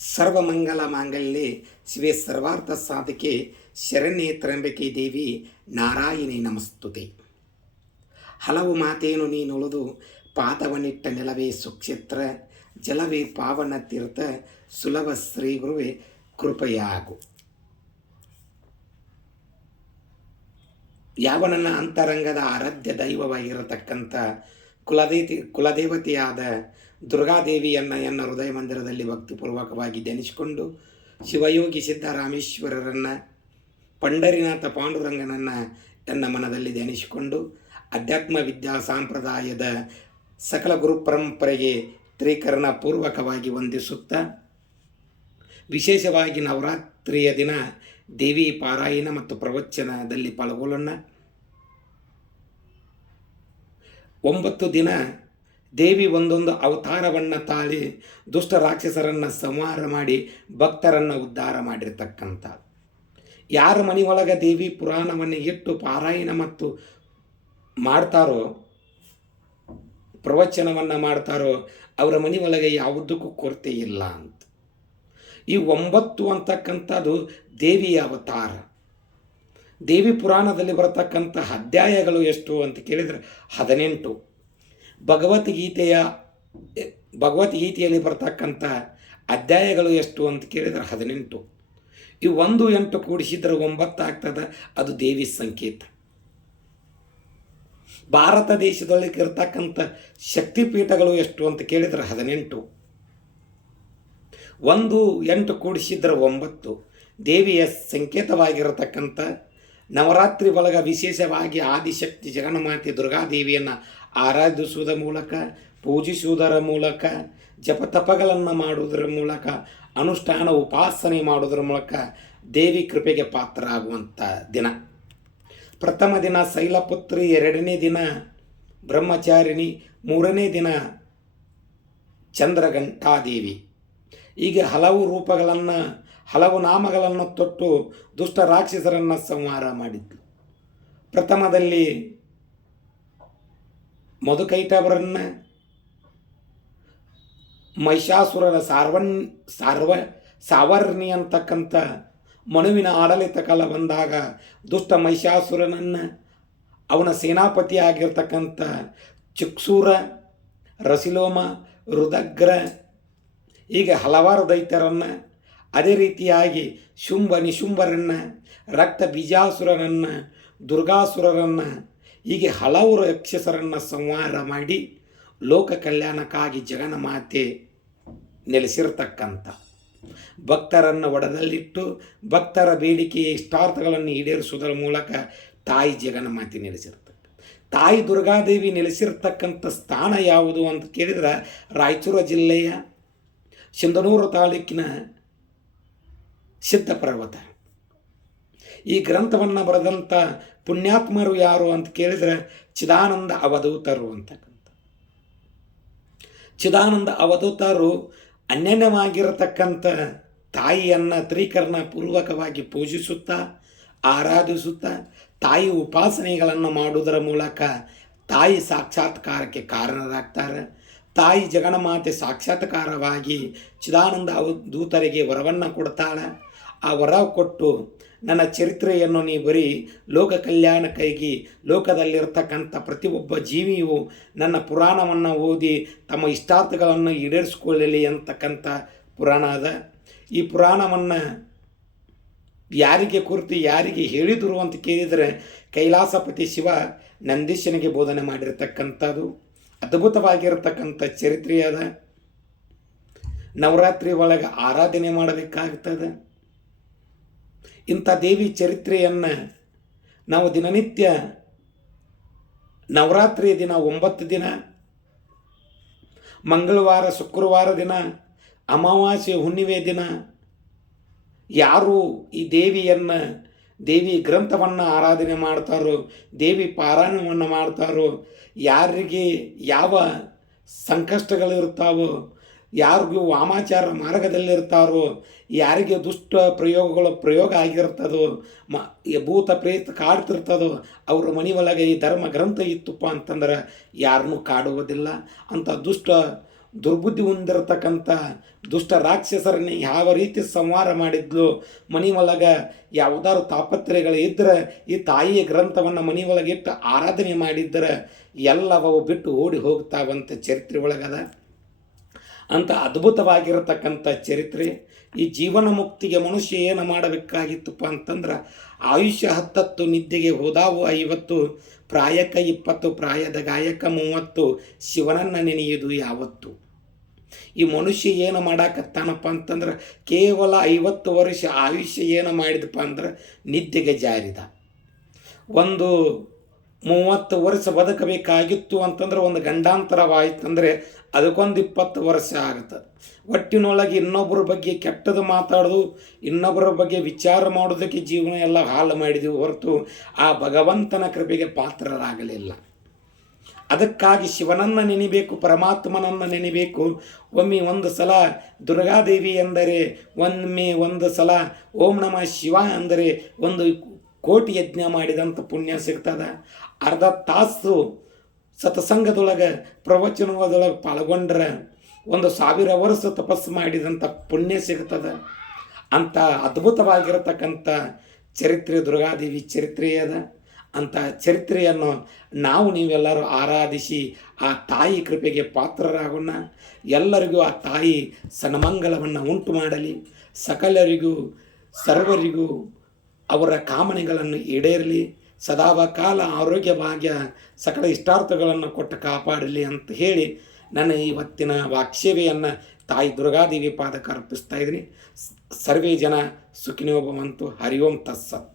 ಸರ್ವಮಂಗಲ ಮಾಂಗಲ್ಯ ಶಿವೆ ಸರ್ವಾರ್ಥ ಸಾಧಕೆ ಶರಣ್ಯೆ ತ್ರಂಬಿಕೆ ದೇವಿ ನಾರಾಯಣಿ ನಮಸ್ತುತೆ. ಹಲವು ಮಾತೇನು ನೀನುಳಿದು ಪಾದವನಿಟ್ಟ ನೆಲವೇ ಸುಕ್ಷೇತ್ರ, ಜಲವೇ ಪಾವನ ತೀರ್ಥ, ಸುಲಭ ಶ್ರೀ ಗುರುವೆ ಕೃಪೆಯಾಗು. ಯಾವ ನನ್ನ ಅಂತರಂಗದ ಆರಾಧ್ಯ ದೈವವಾಗಿರತಕ್ಕಂಥ ಕುಲದೇತಿ ಕುಲದೇವತೆಯಾದ ದುರ್ಗಾದೇವಿಯನ್ನು ಎನ್ನ ಹೃದಯ ಮಂದಿರದಲ್ಲಿ ಭಕ್ತಿಪೂರ್ವಕವಾಗಿ ಧ್ಯಾನಿಸಿಕೊಂಡು ಶಿವಯೋಗಿ ಸಿದ್ದರಾಮೇಶ್ವರರನ್ನು ಪಂಡರಿನಾಥ ಪಾಂಡುರಂಗನನ್ನು ತನ್ನ ಮನದಲ್ಲಿ ಧ್ಯಾನಿಸಿಕೊಂಡು ಅಧ್ಯಾತ್ಮ ವಿದ್ಯಾ ಸಂಪ್ರದಾಯದ ಸಕಲ ಗುರು ಪರಂಪರೆಗೆ ತ್ರೀಕರಣ ಪೂರ್ವಕವಾಗಿ ವಂದಿಸುತ್ತಾ ವಿಶೇಷವಾಗಿ ನವರಾತ್ರಿಯ ದಿನ ದೇವಿ ಪಾರಾಯಣ ಮತ್ತು ಪ್ರವಚನದಲ್ಲಿ ಪಾಲ್ಗೊಳ್ಳೋಣ. ಒಂಬತ್ತು ದಿನ ದೇವಿ ಒಂದೊಂದು ಅವತಾರವನ್ನು ತಾಳಿ ದುಷ್ಟ ರಾಕ್ಷಸರನ್ನು ಸಂಹಾರ ಮಾಡಿ ಭಕ್ತರನ್ನು ಉದ್ಧಾರ ಮಾಡಿರ್ತಕ್ಕಂಥ. ಯಾರ ಮನೆಯೊಳಗೆ ದೇವಿ ಪುರಾಣವನ್ನು ಇಟ್ಟು ಪಾರಾಯಣ ಮತ್ತು ಮಾಡ್ತಾರೋ, ಪ್ರವಚನವನ್ನು ಮಾಡ್ತಾರೋ, ಅವರ ಮನೆಯೊಳಗೆ ಯಾವುದಕ್ಕೂ ಕೊರತೆ ಇಲ್ಲ ಅಂತ. ಈ ಒಂಬತ್ತು ಅಂತಕ್ಕಂಥದ್ದು ದೇವಿಯ ಅವತಾರ. ದೇವಿ ಪುರಾಣದಲ್ಲಿ ಬರತಕ್ಕಂಥ ಅಧ್ಯಾಯಗಳು ಎಷ್ಟು ಅಂತ ಕೇಳಿದರೆ ಹದಿನೆಂಟು. ಭಗವದ್ಗೀತೆಯ ಭಗವದ್ಗೀತೆಯಲ್ಲಿ ಬರ್ತಕ್ಕಂಥ ಅಧ್ಯಾಯಗಳು ಎಷ್ಟು ಅಂತ ಕೇಳಿದರೆ ಹದಿನೆಂಟು. ಈ ಒಂದು ಎಂಟು ಕೂಡಿಸಿದ್ರೆ ಒಂಬತ್ತು ಆಗ್ತದೆ, ಅದು ದೇವಿ ಸಂಕೇತ. ಭಾರತ ದೇಶದೊಳಗೆ ಇರತಕ್ಕಂಥ ಶಕ್ತಿಪೀಠಗಳು ಎಷ್ಟು ಅಂತ ಕೇಳಿದರೆ ಹದಿನೆಂಟು. ಒಂದು ಎಂಟು ಕೂಡಿಸಿದ್ರೆ ಒಂಬತ್ತು. ದೇವಿಯ ಸಂಕೇತವಾಗಿರತಕ್ಕಂಥ ನವರಾತ್ರಿ ಒಳಗ ವಿಶೇಷವಾಗಿ ಆದಿಶಕ್ತಿ ಜಗನ್ಮಾತೆ ದುರ್ಗಾದೇವಿಯನ್ನು ಆರಾಧಿಸುವುದರ ಮೂಲಕ, ಪೂಜಿಸುವುದರ ಮೂಲಕ, ಜಪತಪಗಳನ್ನು ಮಾಡುವುದರ ಮೂಲಕ, ಅನುಷ್ಠಾನ ಉಪಾಸನೆ ಮಾಡುವುದರ ಮೂಲಕ ದೇವಿ ಕೃಪೆಗೆ ಪಾತ್ರ ಆಗುವಂಥ ದಿನ. ಪ್ರಥಮ ದಿನ ಶೈಲಪುತ್ರಿ, ಎರಡನೇ ದಿನ ಬ್ರಹ್ಮಚಾರಿಣಿ, ಮೂರನೇ ದಿನ ಚಂದ್ರಘಂಟಾದೇವಿ. ಹೀಗೆ ಹಲವು ರೂಪಗಳನ್ನು, ಹಲವು ನಾಮಗಳನ್ನು ತೊಟ್ಟು ದುಷ್ಟ ರಾಕ್ಷಸರನ್ನು ಸಂಹಾರ ಮಾಡಿದ್ದು ಪ್ರಥಮದಲ್ಲಿ ಮಧುಕೈಟವರನ್ನು ಮಹಿಷಾಸುರರ ಸಾರ್ವನ್ ಸಾರ್ವ ಸಾವರ್ಣಿ ಅಂತಕ್ಕಂಥ ಮನುವಿನ ಆಡಳಿತ ಕಾಲ ಬಂದಾಗ ದುಷ್ಟ ಮಹಿಷಾಸುರನನ್ನು ಅವನ ಸೇನಾಪತಿ ಆಗಿರ್ತಕ್ಕಂಥ ಚಿಕ್ಸೂರ, ರಸಿಲೋಮ ರುದಗ್ರ ಹೀಗೆ ಹಲವಾರು ದೈತ್ಯರನ್ನು ಅದೇ ರೀತಿಯಾಗಿ ಶುಂಭ ನಿಶುಂಭರನ್ನು, ರಕ್ತ ಬೀಜಾಸುರನನ್ನು, ದುರ್ಗಾಸುರರನ್ನು ಹೀಗೆ ಹಲವು ರಾಕ್ಷಸರನ್ನು ಸಂಹಾರ ಮಾಡಿ ಲೋಕ ಕಲ್ಯಾಣಕ್ಕಾಗಿ ಜಗನ್ಮಾತೆ ನೆಲೆಸಿರ್ತಕ್ಕಂಥ. ಭಕ್ತರನ್ನು ಒಡದಲ್ಲಿಟ್ಟು ಭಕ್ತರ ಬೇಡಿಕೆಯ ಇಷ್ಟಾರ್ಥಗಳನ್ನು ಈಡೇರಿಸುವುದರ ಮೂಲಕ ತಾಯಿ ಜಗನ್ಮಾತೆ ನೆಲೆಸಿರ್ತಕ್ಕ. ತಾಯಿ ದುರ್ಗಾದೇವಿ ನೆಲೆಸಿರ್ತಕ್ಕಂಥ ಸ್ಥಾನ ಯಾವುದು ಅಂತ ಕೇಳಿದ್ರೆ ರಾಯಚೂರು ಜಿಲ್ಲೆಯ ಸಿಂಧನೂರು ತಾಲೂಕಿನ ಸಿದ್ಧ ಪರ್ವತ ಈ ಗ್ರಂಥವನ್ನು ಬರೆದಂಥ ಪುಣ್ಯಾತ್ಮರು ಯಾರು ಅಂತ ಕೇಳಿದರೆ ಚಿದಾನಂದ ಅವಧೂತರು ಅಂತಕ್ಕಂಥ. ಚಿದಾನಂದ ಅವಧೂತರು ಅನ್ಯನ್ಯವಾಗಿರತಕ್ಕಂಥ ತಾಯಿಯನ್ನು ತ್ರಿಕರಣ ಪೂರ್ವಕವಾಗಿ ಪೂಜಿಸುತ್ತಾ, ಆರಾಧಿಸುತ್ತಾ, ತಾಯಿ ಉಪಾಸನೆಗಳನ್ನು ಮಾಡುವುದರ ಮೂಲಕ ತಾಯಿ ಸಾಕ್ಷಾತ್ಕಾರಕ್ಕೆ ಕಾರಣರಾಗ್ತಾರೆ. ತಾಯಿ ಜಗನ್ಮಾತೆ ಸಾಕ್ಷಾತ್ಕಾರವಾಗಿ ಚಿದಾನಂದ ಅವಧೂತರಿಗೆ ವರವನ್ನು ಕೊಡ್ತಾಳೆ. ಆ ವರ ಕೊಟ್ಟು ನನ್ನ ಚರಿತ್ರೆಯನ್ನು ನೀ ಬರೀ ಲೋಕ ಕಲ್ಯಾಣಕ್ಕಾಗಿ ಲೋಕದಲ್ಲಿರ್ತಕ್ಕಂಥ ಪ್ರತಿಯೊಬ್ಬ ಜೀವಿಯು ನನ್ನ ಪುರಾಣವನ್ನು ಓದಿ ತಮ್ಮ ಇಷ್ಟಾರ್ಥಗಳನ್ನು ಈಡೇರಿಸಿಕೊಳ್ಳಲಿ ಅಂತಕ್ಕಂಥ ಪುರಾಣ ಅದ. ಈ ಪುರಾಣವನ್ನು ಯಾರಿಗೆ ಕುರಿತು, ಯಾರಿಗೆ ಹೇಳಿದರು ಅಂತ ಕೇಳಿದರೆ ಕೈಲಾಸಪತಿ ಶಿವ ನಂದೀಶನಿಗೆ ಬೋಧನೆ ಮಾಡಿರ್ತಕ್ಕಂಥದ್ದು. ಅದ್ಭುತವಾಗಿರತಕ್ಕಂಥ ಚರಿತ್ರೆ ಅದ. ನವರಾತ್ರಿ ಒಳಗೆ ಆರಾಧನೆ ಮಾಡಬೇಕಾಗ್ತದೆ. ಇಂಥ ದೇವಿ ಚರಿತ್ರೆಯನ್ನು ನಾವು ದಿನನಿತ್ಯ ನವರಾತ್ರಿಯ ದಿನ, ಒಂಬತ್ತು ದಿನ, ಮಂಗಳವಾರ, ಶುಕ್ರವಾರ ದಿನ, ಅಮಾವಾಸ್ಯೆ, ಹುಣ್ಣಿಮೆ ದಿನ ಯಾರು ಈ ದೇವಿಯನ್ನು, ದೇವಿ ಗ್ರಂಥವನ್ನು ಆರಾಧನೆ ಮಾಡ್ತಾರೋ, ದೇವಿ ಪಾರಾಯಣವನ್ನು ಮಾಡ್ತಾರೋ, ಯಾರಿಗೆ ಯಾವ ಸಂಕಷ್ಟಗಳಿರ್ತಾವೋ ಯಾರಿಗೂ ವಾಮಾಚಾರ ಮಾರ್ಗದಲ್ಲಿರ್ತಾರೋ, ಯಾರಿಗೆ ದುಷ್ಟ ಪ್ರಯೋಗಗಳು ಪ್ರಯೋಗ ಆಗಿರ್ತದೋ, ಮ ಭೂತ ಪ್ರೇತ ಕಾಡ್ತಿರ್ತದೋ, ಅವ್ರ ಮನೆ ಒಳಗೆ ಈ ಧರ್ಮ ಗ್ರಂಥ ಇತ್ತಪ್ಪ ಅಂತಂದ್ರೆ ಯಾರನ್ನೂ ಕಾಡುವುದಿಲ್ಲ. ಅಂತ ದುಷ್ಟ ದುರ್ಬುದ್ಧಿ ಹೊಂದಿರತಕ್ಕಂಥ ದುಷ್ಟ ರಾಕ್ಷಸರನ್ನ ಯಾವ ರೀತಿ ಸಂಹಾರ ಮಾಡಿದ್ಲು, ಮನೆ ಒಳಗೆ ಯಾವುದಾದ್ರು ತಾಪತ್ರೆಗಳು ಇದ್ದರೆ ಈ ತಾಯಿಯ ಗ್ರಂಥವನ್ನು ಮನೆ ಒಳಗೆ ಇಟ್ಟು ಆರಾಧನೆ ಮಾಡಿದ್ದರೆ ಎಲ್ಲವೂ ಬಿಟ್ಟು ಓಡಿ ಹೋಗ್ತಾವಂತ ಚರಿತ್ರೆ ಒಳಗದ. ಅಂತ ಅದ್ಭುತವಾಗಿರತಕ್ಕಂಥ ಚರಿತ್ರೆ. ಈ ಜೀವನ ಮುಕ್ತಿಗೆ ಮನುಷ್ಯ ಏನು ಮಾಡಬೇಕಾಗಿತ್ತಪ್ಪ ಅಂತಂದ್ರೆ ಆಯುಷ್ಯ ಹತ್ತತ್ತು, ನಿದ್ದೆಗೆ ಹೋದಾವು ಐವತ್ತು, ಪ್ರಾಯಕ ಇಪ್ಪತ್ತು, ಪ್ರಾಯದ ಗಾಯಕ ಮೂವತ್ತು, ಶಿವನನ್ನು ನೆನೆಯುವುದು ಯಾವತ್ತು. ಈ ಮನುಷ್ಯ ಏನು ಮಾಡಾಕತ್ತಾನಪ್ಪ ಅಂತಂದ್ರೆ ಕೇವಲ ಐವತ್ತು ವರ್ಷ ಆಯುಷ್ಯ ಏನು ಮಾಡಿದಪ್ಪ ಅಂದ್ರೆ ನಿದ್ದೆಗೆ ಜಾರಿದ. ಒಂದು ಮೂವತ್ತು ವರ್ಷ ಬದುಕಬೇಕಾಗಿತ್ತು ಅಂತಂದ್ರೆ ಒಂದು ಗಂಡಾಂತರವಾಯ್ತಂದರೆ ಅದಕ್ಕೊಂದು ಇಪ್ಪತ್ತು ವರ್ಷ ಆಗುತ್ತೆ. ಒಟ್ಟಿನೊಳಗೆ ಇನ್ನೊಬ್ಬರ ಬಗ್ಗೆ ಕೆಟ್ಟದು ಮಾತಾಡೋದು, ಇನ್ನೊಬ್ಬರ ಬಗ್ಗೆ ವಿಚಾರ ಮಾಡೋದಕ್ಕೆ ಜೀವನ ಎಲ್ಲ ಹಾಳು ಮಾಡಿದೆವು ಹೊರತು ಆ ಭಗವಂತನ ಕೃಪೆಗೆ ಪಾತ್ರರಾಗಲಿಲ್ಲ. ಅದಕ್ಕಾಗಿ ಶಿವನನ್ನು ನೆನಿಬೇಕು, ಪರಮಾತ್ಮನನ್ನು ನೆನಿಬೇಕು. ಒಮ್ಮೆ ಒಂದು ಸಲ ದುರ್ಗಾದೇವಿ ಎಂದರೆ, ಒಮ್ಮೆ ಒಂದು ಸಲ ಓಂ ನಮಃ ಶಿವ ಅಂದರೆ ಒಂದು ಕೋಟಿ ಯಜ್ಞ ಮಾಡಿದಂಥ ಪುಣ್ಯ ಸಿಗ್ತದೆ. ಅರ್ಧ ತಾಸು ಸತ್ಸಂಗದೊಳಗೆ ಪ್ರವಚನದೊಳಗೆ ಪಾಲ್ಗೊಂಡ್ರೆ ಒಂದು ಸಾವಿರ ವರ್ಷ ತಪಸ್ಸು ಮಾಡಿದಂಥ ಪುಣ್ಯ ಸಿಗ್ತದೆ. ಅಂಥ ಅದ್ಭುತವಾಗಿರತಕ್ಕಂಥ ಚರಿತ್ರೆ, ದುರ್ಗಾದೇವಿ ಚರಿತ್ರೆಯದ ಅಂಥ ಚರಿತ್ರೆಯನ್ನು ನಾವು ನೀವೆಲ್ಲರೂ ಆರಾಧಿಸಿ ಆ ತಾಯಿ ಕೃಪೆಗೆ ಪಾತ್ರರಾಗೋಣ. ಎಲ್ಲರಿಗೂ ಆ ತಾಯಿ ಸನ್ಮಂಗಲವನ್ನು ಉಂಟು ಮಾಡಲಿ. ಸಕಲರಿಗೂ, ಸರ್ವರಿಗೂ ಅವರ ಕಾಮನೆಗಳನ್ನು ಈಡೇರಲಿ. ಸದಾವ ಕಾಲ ಆರೋಗ್ಯ ಭಾಗ್ಯ ಸಕಲ ಇಷ್ಟಾರ್ಥಗಳನ್ನು ಕೊಟ್ಟು ಕಾಪಾಡಲಿ ಅಂತ ಹೇಳಿ ನನ್ನ ಇವತ್ತಿನ ವಾಕ್ಸೇವೆಯನ್ನು ತಾಯಿ ದುರ್ಗಾದೇವಿ ಪಾದಕ ಅರ್ಪಿಸ್ತಾ ಇದ್ದೀನಿ. ಸರ್ವೇ ಜನ ಸುಖಿನೋಭವಂತು ಹರಿ ಓಂ ತತ್ಸತ್.